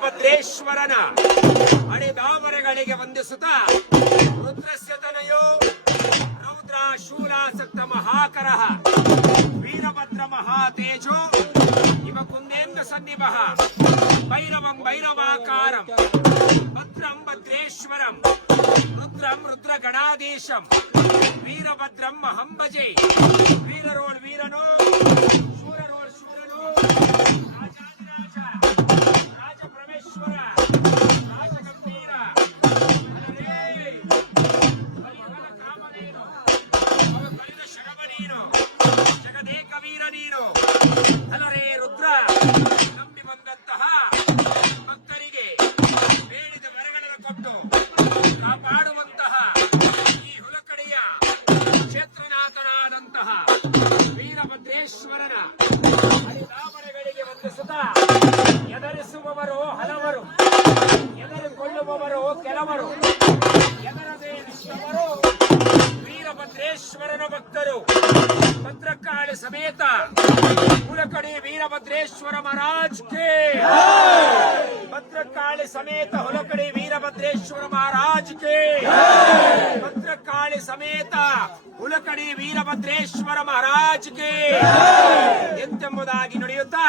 ವೀರಭದ್ರೇಶ್ವರನ ಅಡಿದಾವರೆಗಳಿಗೆ ವಂದಿಸುತ್ತಾ ರುದ್ರಸ್ಯ ತನಯೋ ರೌದ್ರ ಶೂಲಾಸಕ್ತ ಮಹಾಕರಃ ವೀರಭದ್ರ ಮಹಾತೇಜೋ ಇವ ಕುಂದೇಂದ್ರ ಸನ್ನಿಭಃ ಭೈರವಂ ಭೈರವಾಕಾರಂ ಭದ್ರಂ ಭದ್ರೇಶ್ವರಂ ರುದ್ರಂ ರುದ್ರಗಣಾಧೀಶಂ ವೀರಭದ್ರಂ ಅಹಂ ಭಜೆ ವೀರರೋಳ್ ವೀರನೋ ಶೂರರೋಳ್ ಶೂರನೋ ರಾಜಾಧಿರಾಜ ರಾಜ ಪರಮೇಶ್ವರ ರಾಜಗಂಭೀರ ಹರಿಹರ ಕಾಮನೇನು ಅವ ಕಲಿದ ಶಗವನೀನು ಜಗದೇಕ ವೀರ ನೀನು ಅಲರೇ ರುದ್ರ ನಂಬಿ ಬಂದಂತಹ ಭಕ್ತರಿಗೆ ಬೇಡಿದ ವರಗಳನ್ನು ಕೊಟ್ಟು ಕಾಪಾಡುವಂತಹ ಈ ಹುಲಕಡೆಯ ಕ್ಷೇತ್ರನಾಥನಾದಂತಹ ವೀರಭದ್ರೇಶ್ವರನ ಹರಿದಾಮರೆಗಳಿಗೆ ವಂದಿಸುತ್ತಾ ಎದರಿಸುವವರು ಹಲವರು ಎದರಿಕೊಳ್ಳುವವರು ಕೆಲವರು ಎದರದೇ ನಿಷ್ಟವರು ವೀರಭದ್ರೇಶ್ವರನ ಭಕ್ತರು ಭದ್ರಕಾಳಿ ಸಮೇತ ಹುಲಕಡಿ ವೀರಭದ್ರೇಶ್ವರ ಮಹಾರಾಜ್ ಕೆ ಭದ್ರಕಾಳಿ ಸಮೇತ ಹುಲಕಡಿ ವೀರಭದ್ರೇಶ್ವರ ಮಹಾರಾಜ್ ಕೆ ಭದ್ರಕಾಳಿ ಸಮೇತ ಹುಲಕಡಿ ವೀರಭದ್ರೇಶ್ವರ ಮಹಾರಾಜ್ ಕೆ ಎಂತೆಂಬುದಾಗಿ ನುಡಿಯುತ್ತಾ